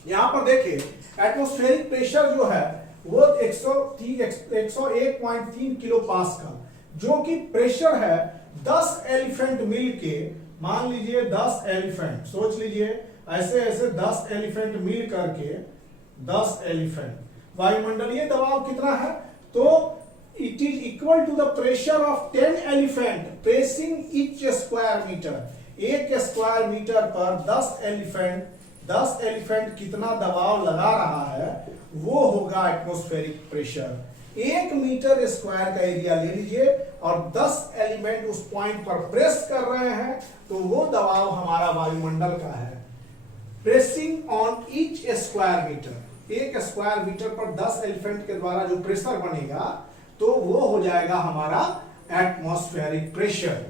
यहां पर देखिए atmospheric pressure जो है वो 101.3 किलो पास्कल, जो कि प्रेशर है 10 एलिफेंट मिल के, मान लीजिए 10 एलिफेंट, सोच लीजिए ऐसे ऐसे 10 एलिफेंट मिल करके 10 एलिफेंट, वायुमंडलीय दबाव कितना है, तो it is equal to the pressure of 10 elephant pressing each square metre. एक स्क्वायर मीटर पर 10 एलिफेंट कितना दबाव लगा रहा है वो होगा एटमॉस्फेरिक प्रेशर। 1 मीटर स्क्वायर का एरिया ले लीजिए और 10 एलिमेंट उस पॉइंट पर प्रेस कर रहे हैं, तो वो दबाव हमारा वायुमंडल का है। Pressing on each square metre, एक स्क्वायर मीटर पर 10 एलिफेंट के द्वारा जो प्रेशर बनेगा तो वो हो जाएगा हमारा atmospheric pressure,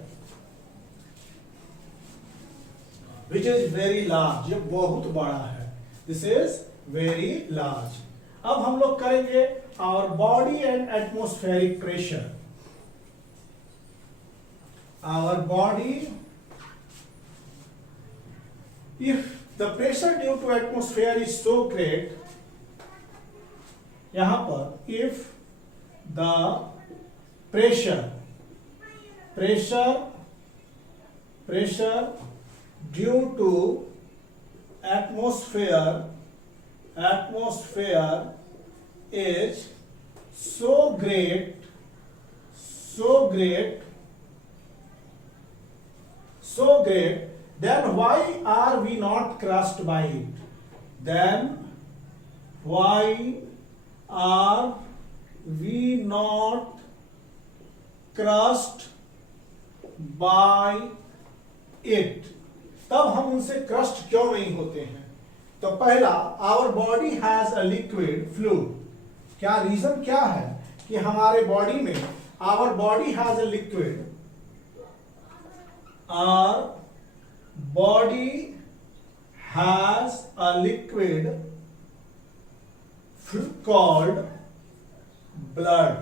which is very large, ये बहुत बड़ा है, दिस इज वेरी लार्ज। अब हम लोग करेंगे our body and atmospheric pressure. Our body, if the pressure due to atmosphere is so great, यहां पर if the pressure due to atmosphere is so great, then why are we not crushed by it? Then why are we not crushed by it? तब हम उनसे crust क्यों नहीं होते हैं? तो पहला, our body has a liquid fluid. क्या रीजन क्या है कि हमारे बॉडी में, our body has a liquid, our body has a liquid called blood.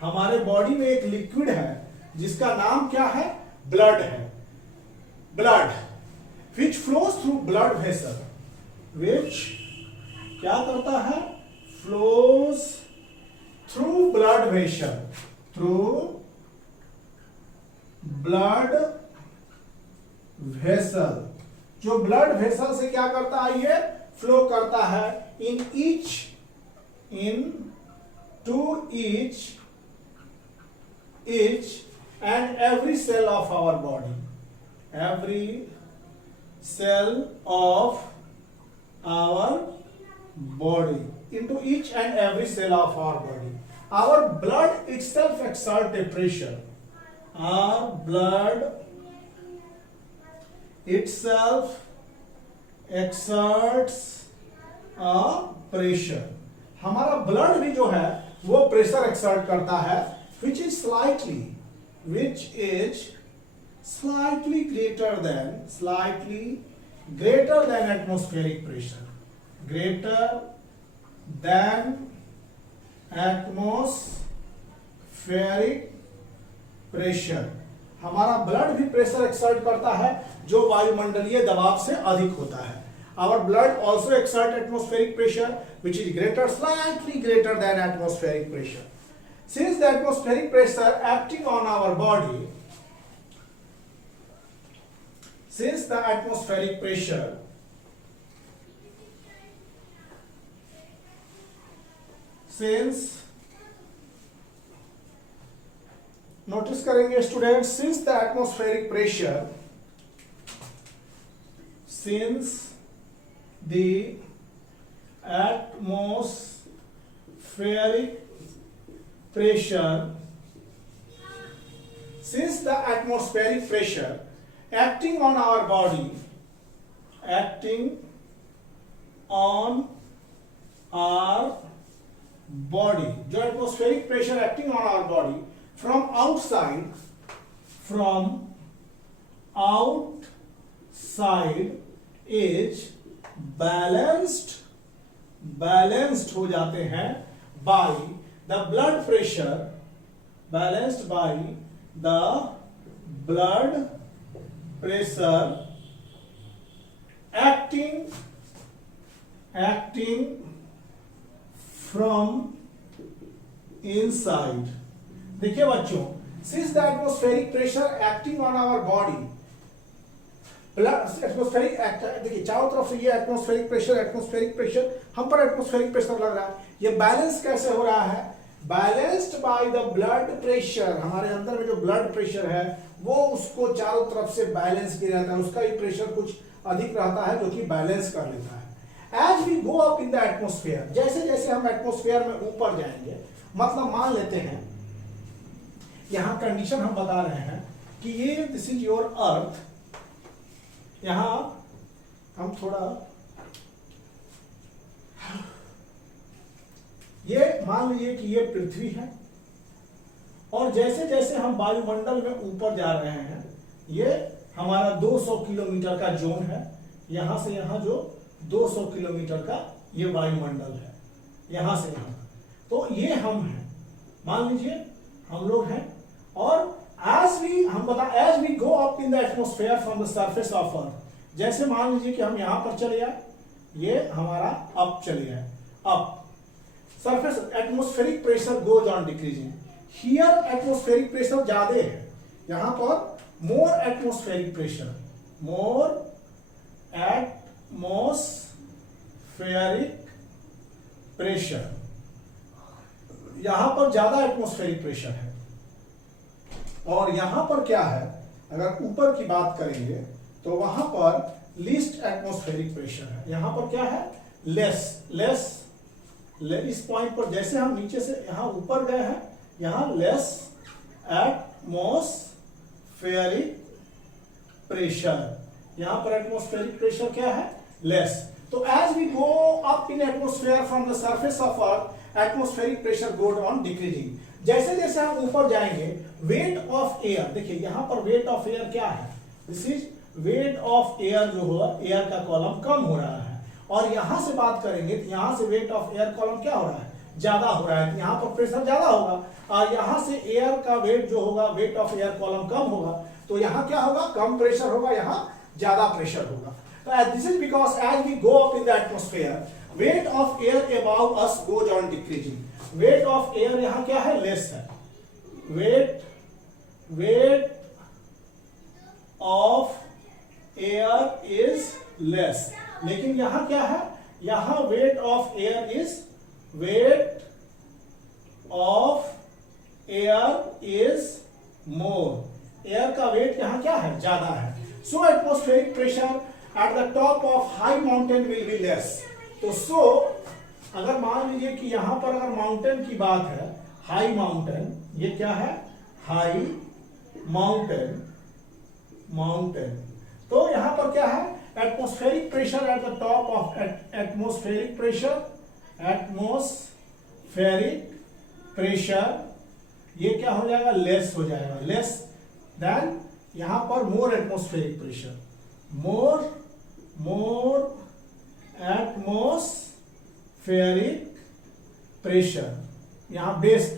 हमारे बॉडी में एक लिक्विड है जिसका नाम क्या है? ब्लड है। Blood which flows through blood vessel, which क्या करता है? Flows through blood vessel, through blood vessel, जो ब्लड वेसल से क्या करता है? ये फ्लो करता है in to each and every cell of our body, every cell of our body, into each and every cell of our body. Our blood itself exerts a pressure. Our blood itself exerts a pressure. हमारा blood भी जो है वो pressure exert करता है, which is slightly greater than atmospheric pressure, greater than atmospheric pressure। हमारा blood भी pressure exert करता है जो वायुमंडलीय दबाव से अधिक होता है। Our blood also exerts atmospheric pressure, which is slightly greater than atmospheric pressure. Since the atmospheric pressure acting on our body, notice करेंगे student, since the atmospheric pressure acting on our body acting on our body, जो atmospheric pressure acting on our body from outside is balanced हो जाते हैं by the blood pressure, balanced by the blood pressure acting from inside. देखिए बच्चों, since the atmospheric pressure acting on our body, atmospheric देखिए चारों तरफ से ये एटमोस्फेरिक प्रेशर हम पर एटमोस्फेरिक प्रेशर लग रहा है। ये बैलेंस कैसे हो रहा है? Balanced by the blood pressure, हमारे अंदर में जो ब्लड प्रेशर है वो उसको चारों तरफ से बैलेंस किया जाता है, उसका ही प्रेशर कुछ अधिक रहता है जो कि बैलेंस कर लेता है। As we go up in the atmosphere, जैसे जैसे हम एटमोस्फेयर में ऊपर जाएंगे, मतलब मान लेते हैं यहां कंडीशन हम बता रहे हैं कि ये दिस इज योर अर्थ, यहां हम थोड़ा ये मान लीजिए कि ये पृथ्वी है और जैसे जैसे हम वायुमंडल में ऊपर जा रहे हैं, ये हमारा 200 किलोमीटर का जोन है, यहां से यहां जो 200 किलोमीटर का ये वायुमंडल है, यहां से यहां, तो ये हम हैं, मान लीजिए हम लोग हैं। और as we go up in the atmosphere from the surface of earth, जैसे मान लीजिए कि हम यहां पर चले जाए, ये हमारा अप चले जाए, up surface atmospheric pressure goes on decreasing. Here atmospheric pressure ज्यादा है, यहां पर मोर एटमोस्फेरिक प्रेशर, मोर एटमोस्फेरिक प्रेशर, यहां पर ज्यादा एटमोस्फेरिक प्रेशर है। और यहां पर क्या है, अगर ऊपर की बात करेंगे तो वहां पर लीस्ट एटमोस्फेरिक प्रेशर है, यहां पर क्या है, लेस। इस पॉइंट पर जैसे हम नीचे से यहां ऊपर गए हैं, यहां लेस एटमोस्फेरिक प्रेशर, यहां पर एटमोस्फेरिक प्रेशर क्या है, लेस। तो as we go up in atmosphere from the surface of earth, atmospheric pressure goes on decreasing. जैसे जैसे हम ऊपर जाएंगे, वेट ऑफ एयर, देखिए यहां पर वेट ऑफ एयर क्या है, this is wait of air, जो होगा एयर का कॉलम कम हो रहा है। और यहां से बात करेंगे तो यहां से वेट ऑफ एयर कॉलम क्या हो रहा है, ज्यादा हो रहा है, तो यहां पर प्रेशर ज्यादा होगा। और यहां से एयर का वेट जो होगा, वेट ऑफ एयर कॉलम कम होगा, तो यहां क्या होगा, कम प्रेशर होगा, यहां ज्यादा प्रेशर होगा। तो this is because as we go up in the atmosphere, weight of air above us goes on decreasing. Weight of air यहां क्या है, लेस है, weight of air is less. लेकिन यहां क्या है, यहां weight of air is more, air का वेट यहां क्या है, ज्यादा है। So atmospheric pressure at the top of high mountain will be less. तो सो अगर मान लीजिए कि यहां पर अगर माउंटेन की बात है, हाई माउंटेन, ये क्या है, हाई माउंटेन, तो यहां पर क्या है, atmospheric pressure at the top of atmospheric pressure ये क्या हो जाएगा, लेस हो जाएगा, लेस देन यहां पर मोर एटमोस्फेरिक प्रेशर, मोर एटमोस्फेरिक प्रेशर, यहां बेस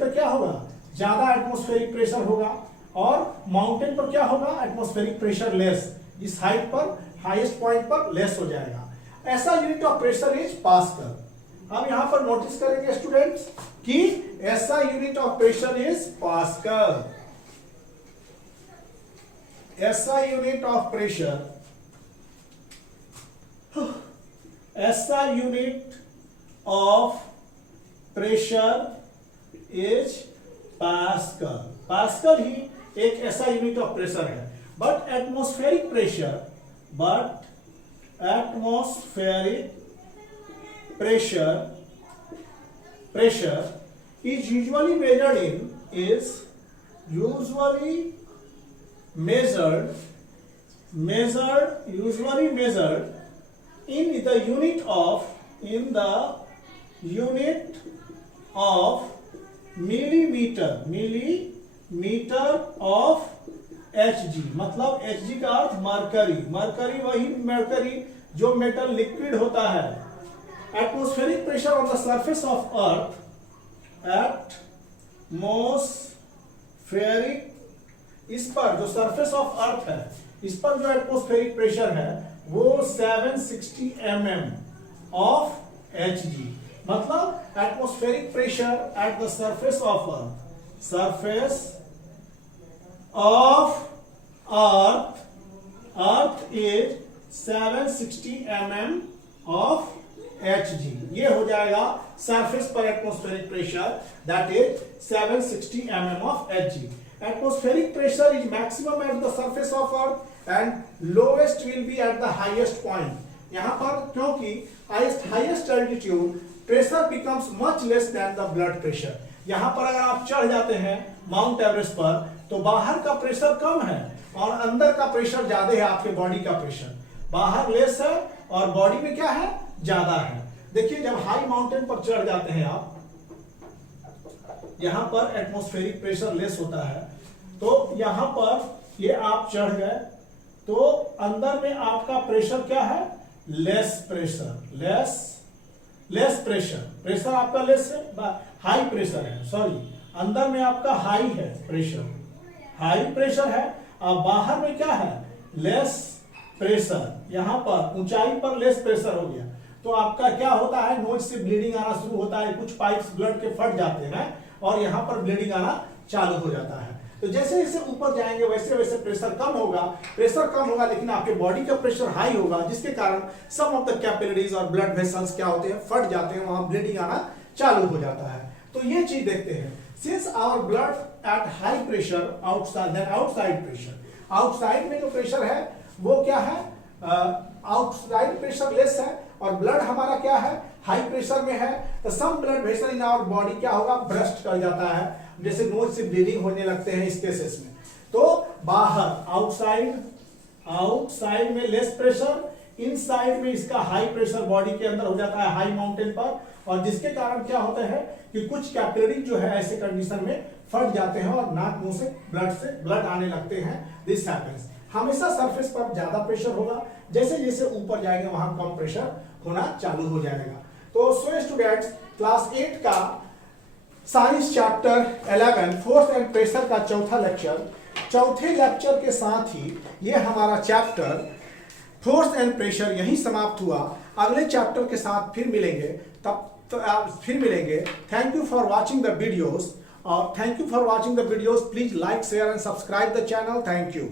पे क्या होगा, ज्यादा एटमोस्फेरिक प्रेशर होगा। और माउंटेन पर क्या होगा, एटमोस्फेरिक प्रेशर लेस, इस हाइट पर, हाईएस्ट पॉइंट पर लेस हो जाएगा। ऐसा unit of pressure is pascal. अब यहां पर नोटिस करेंगे स्टूडेंट्स कि ऐसा unit of pressure is pascal. ऐसा यूनिट ऑफ प्रेशर, ऐसा unit of pressure is pascal. Pascal ही एक ऐसा यूनिट ऑफ प्रेशर है। But atmospheric pressure is usually usually measured in the unit of millimeter of Hg, मतलब Hg का अर्थ mercury वही mercury जो मेटल लिक्विड होता है। Atmospheric pressure on the surface of earth, atmospheric, इस पर जो सरफेस ऑफ अर्थ है इस पर जो एटमॉस्फेरिक प्रेशर है वो 760 mm ऑफ Hg, मतलब atmospheric pressure at the surface of earth is 760 mm of Hg। ये हो जाएगा सरफेस पर atmospheric pressure, that is 760 mm of Hg। Atmospheric pressure is maximum at the surface of earth and lowest will be at the highest point। यहाँ पर क्योंकि highest altitude pressure becomes much less than the blood pressure। यहाँ पर अगर आप चढ़ जाते हैं माउंट एवरेस्ट पर तो बाहर का प्रेशर कम है और अंदर का प्रेशर ज्यादा है। आपके बॉडी का प्रेशर बाहर लेस है और बॉडी में क्या है, ज्यादा है। देखिए जब हाई माउंटेन पर चढ़ जाते हैं आप, यहां पर एटमॉस्फेरिक प्रेशर लेस होता है, तो यहां पर ये आप चढ़ गए तो अंदर में आपका प्रेशर क्या है, लेस प्रेशर आपका लेस है, हाई प्रेशर है, सॉरी अंदर में आपका हाई है हाई प्रेशर है और बाहर में क्या है, लेस प्रेशर। यहां पर ऊंचाई पर लेस प्रेशर हो गया तो आपका क्या होता है, नोज से ब्लीडिंग आना शुरू होता है, कुछ पाइप्स ब्लड के फट जाते हैं और यहां पर ब्लीडिंग आना चालू हो जाता है। तो जैसे जैसे ऊपर जाएंगे वैसे वैसे प्रेशर कम होगा लेकिन आपके बॉडी का प्रेशर हाई होगा, जिसके कारण सम ऑफ द कैपिलरीज और ब्लड वेसल्स क्या होते हैं, फट जाते हैं, वहां ब्लीडिंग आना चालू हो जाता है। तो ये चीज देखते हैं, since our blood at high pressure outside में जो प्रेशर है वो क्या है, आउटसाइड प्रेशर लेस है और ब्लड हमारा क्या है, हाई प्रेशर में है। तो some blood vessel in our body क्या होगा, ब्रस्ट कर जाता है, जैसे नोज से ब्लीडिंग होने लगते हैं इस केसेस में। तो बाहर आउटसाइड में लेस प्रेशर, इनसाइड में इसका हाई प्रेशर बॉडी के अंदर हो जाता है हाई माउंटेन पर, और जिसके कारण क्या होता है कि कुछ कैपिलरी जो है ऐसे कंडीशन में फट जाते हैं और नाक मुंह से ब्लड आने लगते हैं। This happens. हमेशा सरफेस पर ज्यादा प्रेशर होगा, जैसे जैसे ऊपर जाएंगे वहां कम प्रेशर होना चालू हो जाएगा। तो सो स्टूडेंट्स, क्लास 8 का science chapter 11 force and pressure का चौथे लेक्चर के साथ ही ये हमारा चैप्टर फोर्स एंड प्रेशर यही समाप्त हुआ। अगले चैप्टर के साथ फिर मिलेंगे, thank you for watching the videos, please like share and subscribe the channel. Thank you.